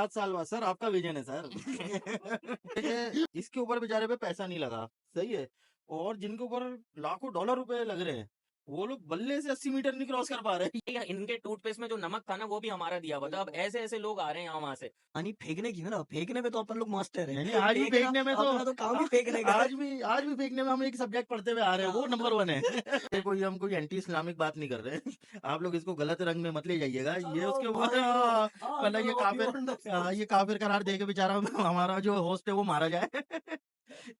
7 साल बाद सर आपका विजन है सर। देखिए, इसके ऊपर बेचारे पे पैसा नहीं लगा, सही है। और जिनके ऊपर लाखों डॉलर रुपए लग रहे हैं, वो लोग बल्ले से 80 मीटर नहीं क्रॉस कर पा रहे। या इनके टूथपेस्ट में जो नमक था ना वो भी हमारा दिया हुआ था। अब ऐसे ऐसे लोग आ रहे हैं यहाँ वहां से। पानी फेंकने की है ना, फेंकने में तो अपन लोग मास्टर नहीं, है। नहीं, आज भी फेंकने में तो अपना तो काम ही फेंकने का है। आज भी फेंकने में हम एक सब्जेक्ट पढ़ते हुए आ रहे हैं, वो नंबर 1 है। हम कोई एंटी इस्लामिक बात नहीं कर रहे हैं। आप लोग इसको गलत रंग में मत ले जाइएगा। ये उसके ऊपर मतलब ये काफिर करार दे के बेचारा हमारा जो होस्ट है वो मारा जाए।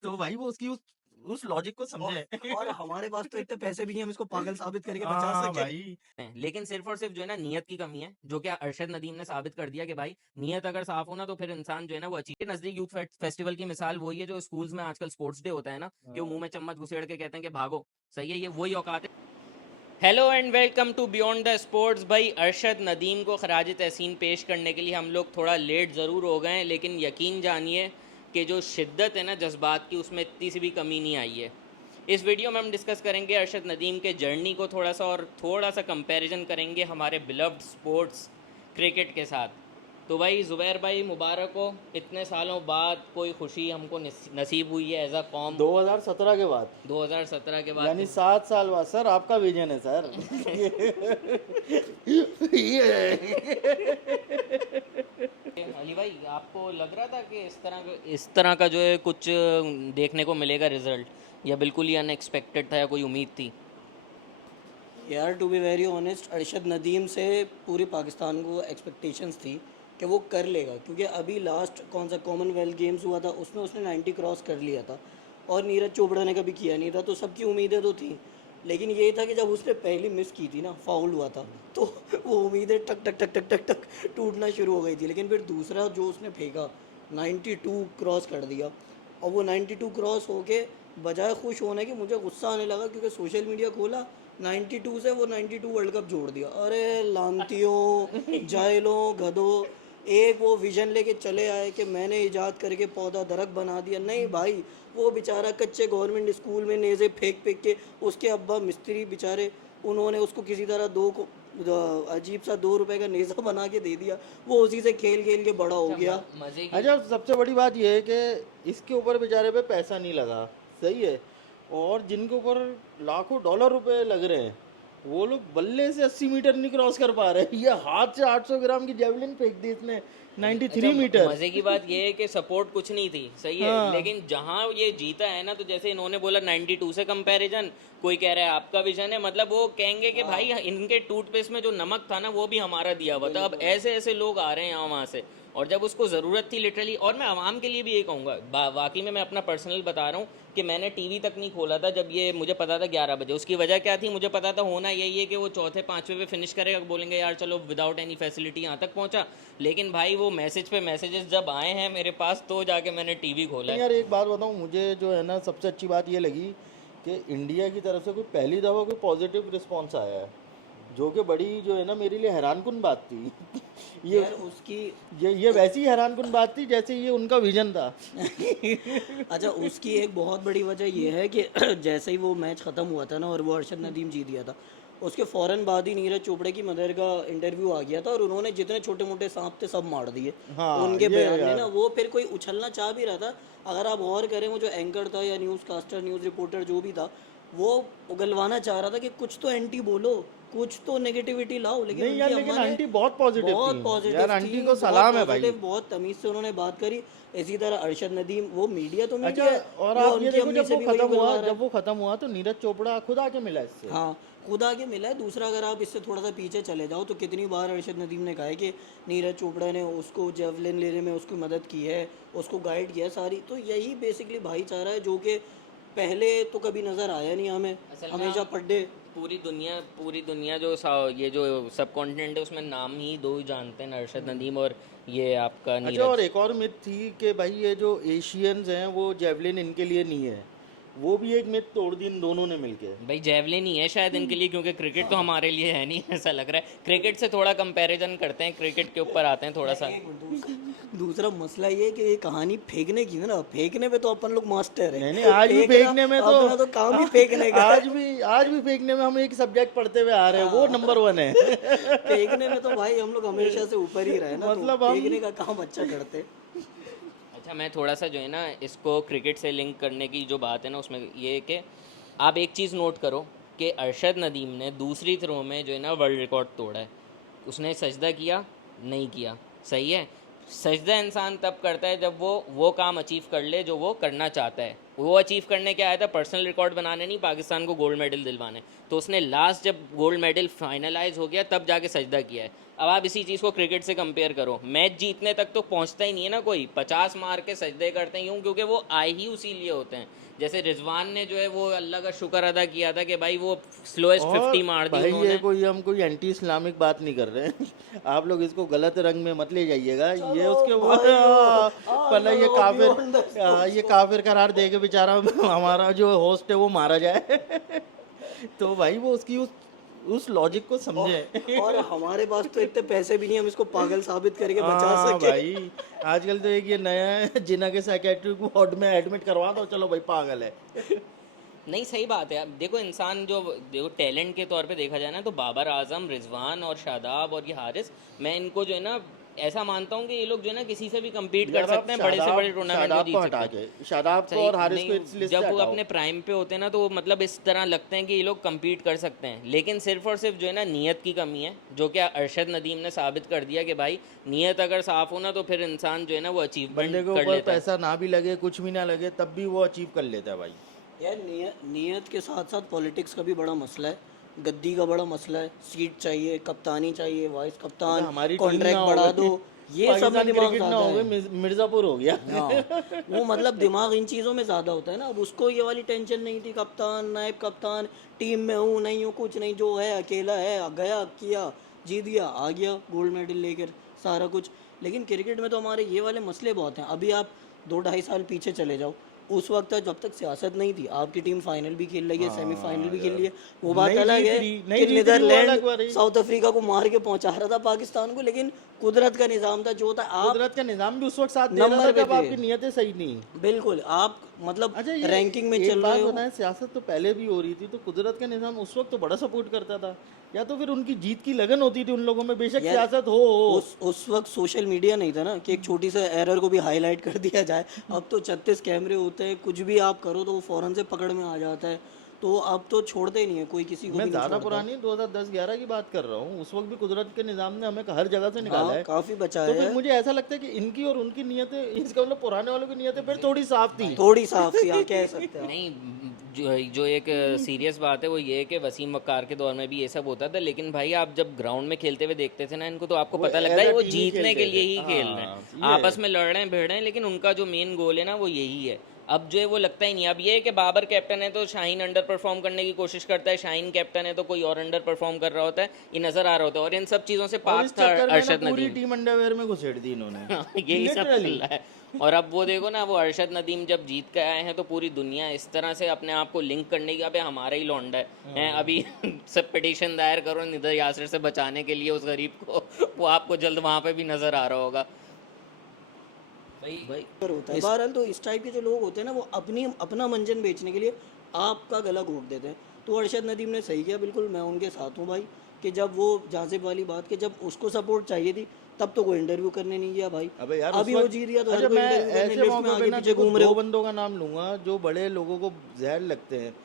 तो भाई वो उसकी उस लॉजिक को समझे। और हमारे पास तो इतने पैसे भी नहीं, हम इसको पागल साबित करके बचा हाँ सके। भाई, लेकिन सिर्फ और सिर्फ जो है ना नीयत की कमी है, जो कि अरशद नदीम ने साबित कर दिया कि भाई नीयत अगर साफ हो ना तो फिर इंसान जो है ना वो अचीव। नजदीक यूथ फेस्टिवल की मिसाल वही है जो स्कूल्स में आजकल स्पोर्ट्स डे होता है ना, कि वो मुंह में चम्मच घुसेड़ के कहते हैं कि भागो। सही है, ये वही औकात है। Hello and welcome to beyond the sports. भाई अरशद नदीम को खराज तहसीन पेश करने के लिए हम लोग थोड़ा लेट ज़रूर हो गए हैं, लेकिन यकीन जानिए कि जो शिद्दत है ना जज्बात की, उसमें इतनी सी भी कमी नहीं आई है। इस वीडियो में हम डिस्कस करेंगे अरशद नदीम के जर्नी को थोड़ा सा, और थोड़ा सा कंपैरिजन करेंगे हमारे बिलव्ड स्पोर्ट्स क्रिकेट के साथ। तो भाई ज़ुबैर भाई मुबारक हो, इतने सालों बाद कोई खुशी हमको नसीब हुई है एज अ कॉम। 2017 के बाद 2017 के बाद यानी 7 साल बाद सर आपका विजन है सर। अली भाई आपको लग रहा था कि इस तरह का जो है कुछ देखने को मिलेगा रिजल्ट, या बिल्कुल ही अनएक्सपेक्टेड था, या कोई उम्मीद थी? यार to be very honest, Arshad Nadeem से पूरे पाकिस्तान को एक्सपेक्टेशंस थी कि वो कर लेगा, क्योंकि अभी लास्ट कौन सा कॉमनवेल्थ गेम्स हुआ था उसमें उसने 90 क्रॉस कर लिया था, और नीरज चोपड़ा ने कभी किया नहीं था, तो सबकी उम्मीदें तो थी। लेकिन ये था कि जब उसने पहली मिस की थी ना, फाउल हुआ था, तो वो उम्मीदें टक टक टक टक टक टक टूटना शुरू हो गई थी। लेकिन फिर दूसरा जो उसने फेंका 92 क्रॉस कर दिया, और वो 92 क्रॉस होके बजाय खुश होने की मुझे गुस्सा आने लगा, क्योंकि सोशल मीडिया खोला 92 से वो 92 वर्ल्ड कप जोड़ दिया। अरे लानतियों, जाहिलों, गधों, एक वो विजन लेके चले आए कि मैंने इजाद करके पौधा दरख्त बना दिया। नहीं भाई, वो बेचारा कच्चे गवर्नमेंट स्कूल में नेज़े फेंक फेंक के, उसके अब्बा मिस्त्री बेचारे, उन्होंने उसको किसी तरह अजीब सा 2 रुपए का नेज़ा बना के दे दिया, वो उसी से खेल खेल के बड़ा हो गया। मजे की अच्छा, सबसे बड़ी बात यह है कि इसके ऊपर बेचारे पे पैसा नहीं लगा, सही है। और जिनके ऊपर लाखों डॉलर रुपए लग रहे हैं, वो लोग बल्ले से 80 मीटर नहीं क्रॉस कर पा रहे। ये हाथ से 800 ग्राम की जेवलिन फेंक दी इसने 93 मीटर। मजे की बात ये है कि सपोर्ट कुछ नहीं थी, सही है। हाँ। लेकिन जहां ये जीता है ना, तो जैसे इन्होंने बोला 92 से कंपैरिजन, कोई कह रहा है आपका विजन है, मतलब वो कहेंगे कि भाई इनके टूथपेस्ट में जो नमक था ना वो भी हमारा दिया हुआ था। अब ऐसे ऐसे लोग आ रहे हैं यहाँ वहाँ से, और जब उसको ज़रूरत थी लिटरली। और मैं आवाम के लिए भी ये कहूँगा, वाकई में मैं अपना पर्सनल बता रहा हूँ कि मैंने टीवी तक नहीं खोला था जब ये मुझे पता था 11 बजे। उसकी वजह क्या थी? मुझे पता था होना यही है कि वो चौथे पाँचवें पे फिनिश करेगा, बोलेंगे यार चलो विदाउट एनी फैसिलिटी यहाँ तक पहुँचा। लेकिन भाई वो मैसेज पे मैसेजेस जब आए हैं मेरे पास, तो जाके मैंने टीवी खोला है। यार एक बात बताऊं, मुझे जो है ना सबसे अच्छी बात ये लगी कि इंडिया की तरफ से कोई पहली दफ़ा कोई पॉजिटिव रिस्पांस आया है, जो कि बड़ी जो है ना मेरे लिए हैरानकुन बात थी। ये यार उसकी ये वैसी हैरानकुन बात थी जैसे ये उनका विजन था। अच्छा, उसकी एक बहुत बड़ी वजह यह है कि जैसे ही वो मैच ख़त्म हुआ था ना, और वो अरशद नदीम जीत गया था, उसके फ़ौरन बाद ही नीरज चोपड़े की मदर का इंटरव्यू आ गया था, और उन्होंने जितने छोटे मोटे सांप थे सब मार दिए। हाँ, उनके ये बयान में यार। ना, वो फिर कोई उछलना चाह भी रहा था। अगर आप गौर करें, वो जो एंकर था या न्यूज़ कास्टर, न्यूज़ रिपोर्टर जो भी था, वो उगलवाना चाह रहा था कि कुछ तो एंटी बोलो, कुछ तो नेगेटिविटी लाओ। लेकिन नहीं यार, उनकी लेकिन अम्मा ने आंटी बहुत पॉजिटिव बहुत थी पॉजिटिव यार। थी, आंटी को बहुत सलाम है भाई। पॉजिटिव, बहुत तमीज़ से उन्होंने बात करी। इसी तरह अरशद नदीम, वो मीडिया तो अच्छा, मीडिया, और वो आप ये उनकी देखो, अम्मी से भी वही उगलवा रहा है। जब वो खत्म हुआ तो नीरज चोपड़ा खुद आके मिला इससे। हाँ, खुद आगे मिला है। दूसरा, अगर आप इससे थोड़ा सा पीछे चले जाओ तो कितनी बार अरशद नदीम ने कहा है कि नीरज चोपड़ा ने उसको जेवलिन लेने में उसकी मदद की है, उसको गाइड किया है सारी। तो यही बेसिकली भाईचारा है, जो कि पहले तो कभी नज़र आया नहीं हमें। असल में हमेशा पड्डे। पूरी दुनिया जो ये जो सब कॉन्टिनेंट है उसमें नाम ही दो ही जानते हैं, अरशद नदीम और ये आपका अच्छा, और नीरज। एक और मिथ थी कि भाई ये जो एशियंस हैं वो जेवलिन इनके लिए नहीं है, वो भी एक मिथ तोड़ दी इन दोनों ने मिलके। भाई जेवलिन ही है शायद इनके लिए, क्योंकि क्रिकेट तो हमारे लिए है नहीं। ऐसा लग रहा है। क्रिकेट से थोड़ा कंपैरिजन करते हैं, क्रिकेट के ऊपर आते हैं थोड़ा सा। दूसरा मसला ये है कि ये कहानी फेंकने की है ना, फेंकने पे तो अपन लोग मास्टर है। नहीं आज भी फेंकने में तो अपना तो काम ही फेंकने का आज भी फेंकने में हम एक सब्जेक्ट पढ़ते हुए आ रहे हैं, वो नंबर 1 है। फेंकने में तो भाई हम लोग हमेशा से ऊपर ही रहे ना, मतलब तो हम- फेंकने का काम अच्छा करते। अच्छा, मैं थोड़ा सा जो है ना इसको क्रिकेट से लिंक करने की जो बात है ना, उसमें ये है कि आप एक चीज़ नोट करो कि अरशद नदीम ने दूसरी थ्रो में जो है ना वर्ल्ड रिकॉर्ड तोड़ा है। उसने सजदा किया? नहीं किया। सही है। सजदा इंसान तब करता है जब वो काम अचीव कर ले जो वो करना चाहता है। वो अचीव करने क्या आया था? पर्सनल रिकॉर्ड बनाने नहीं, पाकिस्तान को गोल्ड मेडल दिलवाने। तो उसने लास्ट जब गोल्ड मेडल फाइनलाइज हो गया तब जाके सजदा किया है। अब आप इसी चीज़ को क्रिकेट से कंपेयर करो। मैच जीतने तक तो पहुंचता ही नहीं है ना कोई, 50 मार के सजदे करते हैं। क्यों? क्योंकि वो आए ही उसी लिए होते हैं। जैसे रिजवान ने जो है वो अल्लाह का शुक्र अदा किया था कि भाई वो स्लोएस्ट और 50 मार दी भाई ये उन्होंने। हम कोई एंटी इस्लामिक बात नहीं कर रहे हैं। आप लोग इसको गलत रंग में मत ले जाइएगा। ये उसके पहले ये काफिर करार दे के बेचारा हमारा जो होस्ट है वो मारा जाए। तो भाई वो उसकी उस लॉजिक को समझे। और हमारे पास तो इतने पैसे भी नहीं हम इसको पागल साबित करके बचा हाँ सके। भाई, आजकल तो एक ये नया है, जिना के साइकेट्रिक वार्ड में एडमिट करवा दो, चलो भाई पागल है। नहीं, सही बात है। अब देखो इंसान जो देखो टैलेंट के तौर पे देखा जाए ना, तो बाबर आजम, रिजवान और शादाब और ये हारिस, मैं इनको जो है ना ऐसा मानता हूँ कि ये लोग जो है ना किसी से भी compete कर यार आप सकते हैं, बड़े से बड़े टूर्नामेंट शादाब जीत को सकते हटा हैं। के, शादाब को सही और हारिस को नहीं, इस लिस्ट जब से वो हटाओ। अपने प्राइम पे होते हैं ना तो वो मतलब इस तरह लगते हैं कि ये लोग compete कर सकते हैं, लेकिन सिर्फ और सिर्फ जो है ना नीयत की कमी है, जो कि अरशद नदीम ने साबित कर दिया कि भाई नीयत अगर साफ हो ना तो फिर इंसान जो है ना वो बंदे अचीवमेंट के कर ऊपर लेता है। पैसा ना भी लगे, कुछ भी ना लगे, तब भी वो अचीव कर लेता है भाई। यार नियत के साथ साथ पॉलिटिक्स का भी बड़ा मसला है, गद्दी का बड़ा मसला है, सीट चाहिए, कप्तानी चाहिए, वाइस कप्तान, हमारी टीम ना कॉन्ट्रैक्ट हो बढ़ा गई, दो, ये सब में पाकिस्तान दिमाग क्रिकेट ना ज़्यादा हो है। गई, मिर्जापुर हो गया। हाँ, वो मतलब दिमाग इन चीज़ों में ज़्यादा होता है ना। अब उसको ये वाली टेंशन नहीं थी, कप्तान नायब कप्तान, टीम में हूँ नहीं हूँ, कुछ नहीं, जो है अकेला है, गया किया, जीत गया, आ गया गोल्ड मेडल लेकर, सारा कुछ। लेकिन क्रिकेट में तो हमारे ये वाले मसले बहुत हैं। अभी आप 2-2.5 साल पीछे चले जाओ, उस वक्त तक जब तक सियासत नहीं थी, आपकी टीम फाइनल भी खेल रही है, सेमीफाइनल भी खेल रही है, वो बात नहीं अलग जीत है रही, कि नहीं जीत रही, वो अलग नीदरलैंड बात है। साउथ अफ्रीका को मार के पहुंचा रहा था पाकिस्तान को, लेकिन कुदरत का निज़ाम था, जो होता है आप कुदरत का निजाम भी उस वक्त साथ दे रहा था नंबर पे जब थे। आपकी नीयतें सही नहीं। बिल्कुल आप मतलब अच्छा ये रैंकिंग में एक चल बात रहे हो। बताएं, सियासत तो पहले भी हो रही थी, तो कुदरत का निजाम उस वक्त तो बड़ा सपोर्ट करता था, या तो फिर उनकी जीत की लगन होती थी उन लोगों में, बेशक यार, सियासत हो। उस वक्त सोशल मीडिया नहीं था ना कि एक छोटी सा एरर को भी हाईलाइट कर दिया जाए। अब तो 36 कैमरे होते हैं, कुछ भी आप करो तो वो फौरन से पकड़ में आ जाता है। तो अब तो छोड़ते ही नहीं है कोई, किसी को मैं भी नहीं ज्यादा छोड़ता। पुरानी 2010-11 की बात कर रहा हूँ, उस वक्त भी कुदरत के निजाम ने हमें हर जगह से निकाला हाँ, है। काफी बचा तो है, फिर मुझे ऐसा लगता है कि इनकी और उनकी नीयतें, इसका मतलब पुराने वालों की नीयतें फिर थोड़ी साफ थी। थोड़ी साफ थी, हाँ, कह सकते हैं। नहीं, जो एक सीरियस बात है वो ये है कि वसीम वक्कार के दौर में भी ये सब होता था, लेकिन भाई आप जब ग्राउंड में खेलते हुए देखते थे ना इनको, तो आपको वो पता as लगता a है वो team ही जीतने के खेलते लिए थे। ही खेल रहे हाँ, हैं, ये आपस में लड़ रहे हैं भिड़ रहे हैं, लेकिन उनका जो मेन गोल है ना वो यही है। अब जो है वो लगता ही नहीं। अब ये है कि बाबर कैप्टन है तो शाहीन अंडर परफॉर्म करने की कोशिश करता है, शाहीन कैप्टन है तो कोई और अंडर परफॉर्म कर रहा होता है, ये नज़र आ रहा होता है। और इन सब चीज़ों से और पाक इस था चक्कर में ना अरशद पूरी नदीम। टीम अंडरवेयर में घुसेड़ दी इन्होंने। यही सब चल लिटरली। रहा है। और अब वो देखो ना, वो अरशद नदीम जब जीत के आए हैं तो पूरी दुनिया इस तरह से अपने आप को लिंक करने की, अबे हमारा ही लौंडा है अभी सब पिटीशन दायर करो निदर यासिर से बचाने के लिए उस गरीब को, वो आपको जल्द वहाँ पे भी नज़र आ रहा होगा भाई। पर होता है बहरहाल। तो इस टाइप के जो लोग होते हैं ना, वो अपना मंजन बेचने के लिए आपका गला घोट देते हैं। तो अरशद नदीम ने सही किया, बिल्कुल मैं उनके साथ हूँ भाई, कि जब वो जाजिब वाली बात कि जब उसको सपोर्ट चाहिए थी तब तो कोई इंटरव्यू करने नहीं गया भाई। अबे यार अभी वो जीत गया तो हर अच्छा कोई मैं इंटरव्यू करने ऐसे लिस्ट में मौके पे आगे ना पीछे देखो घूम रहे दो हो। बंदों का नाम लूंगा जो बड़े लोगों को जहर लगते हैं,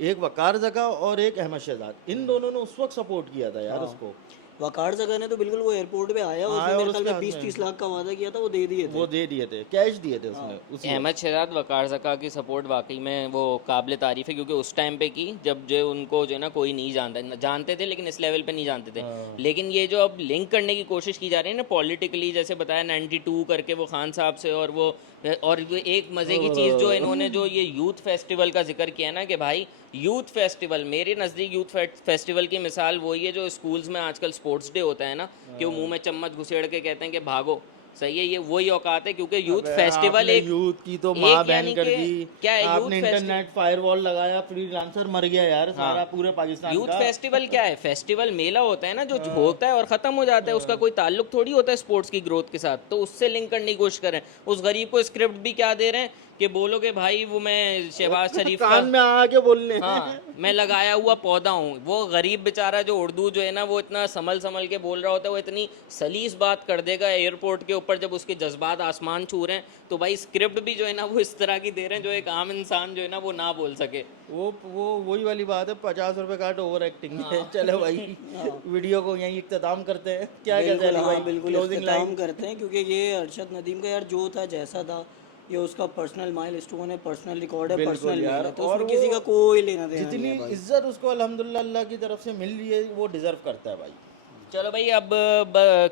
एक वकार जका और एक अहमद शहजाद। इन दोनों ने उस वक्त सपोर्ट किया था यार उसको। वकार जगह ने तो बिल्कुल वो एयरपोर्ट पे आया, हाँ, उसने और मेरे ख्याल उसके में हाथ 20-30 लाख का वादा किया था, वो दे दिए थे। वो दे दिए थे, कैश दिए थे उसने उसी वक्त। अहमद शहजाद वकार ज़का की सपोर्ट वाकई में वो काबिल तारीफ़ है, क्योंकि उस टाइम पे की जब जो उनको जो है ना कोई नहीं जानते थे, लेकिन इस लेवल पे नहीं जानते थे। लेकिन ये जो अब लिंक करने की कोशिश की जा रही है ना पॉलिटिकली, जैसे बताया 92 करके वो खान साहब से, और वो एक मज़े की चीज़ जो इन्होंने जो ये यूथ फेस्टिवल का जिक्र किया ना, कि भाई यूथ फेस्टिवल, मेरे नज़दीक यूथ फेस्टिवल की मिसाल वही है जो स्कूल्स में आजकल स्पोर्ट्स डे होता है ना, कि वो मुंह में चम्मच घुसेड़ के कहते हैं कि भागो, सही है, ये वही औकात है क्योंकि यूथ अबे, फेस्टिवल आपने एक यूथ की तो एक माँ बैन यानी कर कि दी। क्या है यूथ आपने फेस्टिवल? इंटरनेट फायरवॉल लगाया, फ्रीलांसर मर गया यार सारा पूरे पाकिस्तान यूथ का। फेस्टिवल क्या है? फेस्टिवल मेला होता है ना जो होता है और खत्म हो जाता है, उसका कोई ताल्लुक थोड़ी होता है स्पोर्ट्स की ग्रोथ के साथ। तो उससे लिंक करने की कोशिश करें। उस गरीब को स्क्रिप्ट भी क्या दे रहे हैं कि बोलोगे भाई वो मैं शहबाज शरीफ का कान में आके बोलने। हाँ मैं लगाया हुआ पौधा हूँ। वो गरीब बेचारा जो उर्दू जो है ना वो इतना संभल संभल के बोल रहा होता है, वो इतनी सलीस बात कर देगा एयरपोर्ट के ऊपर जब उसके जज्बात आसमान छू रहे हैं। तो भाई स्क्रिप्ट भी जो है ना वो इस तरह की दे रहे हैं जो एक आम इंसान जो है ना वो ना बोल सके। वो वही वाली बात है, 50 रुपए काट ओवर एक्टिंग है। हाँ। चलो भाई वीडियो को यहीं इख्तिताम करते हैं। क्या कहते बिल्कुल हैं हाँ भाई, बिल्कुल क्लोजिंग इख्तिताम लाइन? करते हैं क्योंकि ये अरशद नदीम का यार जो था जैसा था, ये उसका पर्सनल माइलस्टोन है, पर्सनल रिकॉर्ड है, बिल्कुल पर्सनल यार, मेहनत है, और उसमें किसी वो का कोई लेना देना नहीं जितनी है भाई। इज्जत उसको अल्हम्दुलिल्लाह अल्लाह की तरफ से मिल रही है वो डिजर्व करता है भाई। चलो भाई अब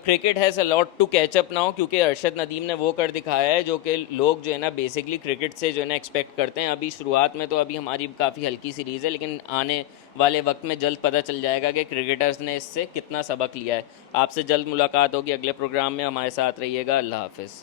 cricket has a lot to catch up now क्योंकि अरशद नदीम ने वो कर दिखाया है जो कि लोग जो है ना बेसिकली क्रिकेट से जो है ना एक्सपेक्ट करते हैं। अभी शुरुआत में तो अभी हमारी काफ़ी हल्की सीरीज़ है, लेकिन आने वाले वक्त में जल्द पता चल जाएगा कि क्रिकेटर्स ने इससे कितना सबक लिया है। आपसे जल्द मुलाकात होगी अगले प्रोग्राम में, हमारे साथ रहिएगा। अल्लाह हाफिज़।